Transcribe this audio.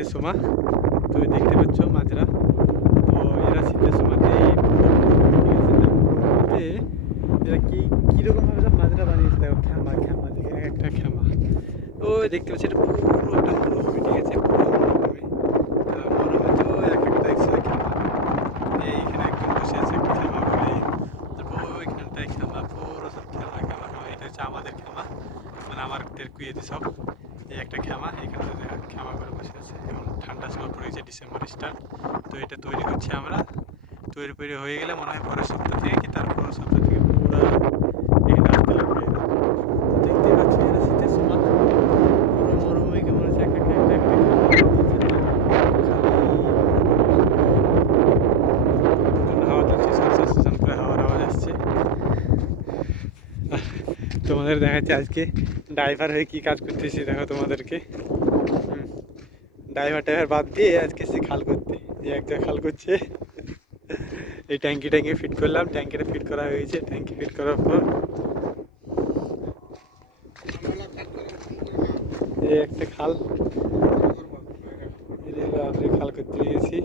শীতের সময়। তো দেখতে পাচ্ছ মাজরা, তো এরা শীতের সময়তে এরা কীরকম ভাবে সব মাজরা বানিয়েছে দেখো, খ্যামা খ্যামা দিকে একটা খ্যামা। তো দেখতে পাচ্ছি এটা পুরো একটা মরুভূমি, ঠিক আছে, পুরো মরুভূমি। মরুভূমিতেও এক একটা দেখছে খ্যামা। এইখানে একজন বসে আছে একটা খ্যামা করে, তারপর ওইখানটায় খ্যামা, পুরো সব খ্যামা খ্যামা খ্যামা। এটা হচ্ছে আমাদের খ্যামা, মানে আমাদের কুয়েতে সব। এই একটা খ্যামা, এখানে খ্যামা করে বসে আছে। এখন ঠান্ডার সময় পড়ে গেছে, ডিসেম্বর স্টার্ট। তো এটা তৈরি করছি আমরা। তৈরি হয়ে গেলে মনে হয় পরের সপ্তাহ থেকে কি তার পরের সপ্তাহ থেকে পুরো এখানে আসতে লাগবে। দেখতে পাচ্ছি এরা শীতের সময় পুরো মরুভূমিকে মনে হচ্ছে একটা একটা একটা হাওয়া চলছে, শাসন করে হাওয়ার আওয়াজ আসছে। তোমাদের দেখাচ্ছি আজকে ড্রাইভার হয়ে কি কাজ করতেছি, দেখো তোমাদেরকে। ড্রাইভার বাদ দিয়ে আজকে সে খাল করতে, যে এক জায়গায় খাল করছে। এই ট্যাঙ্কি ফিট করলাম, ট্যাঙ্কিটা ফিট করা হয়েছে। ট্যাঙ্কি ফিট করার পর এই একটা খাল, খাল করতে গেছি।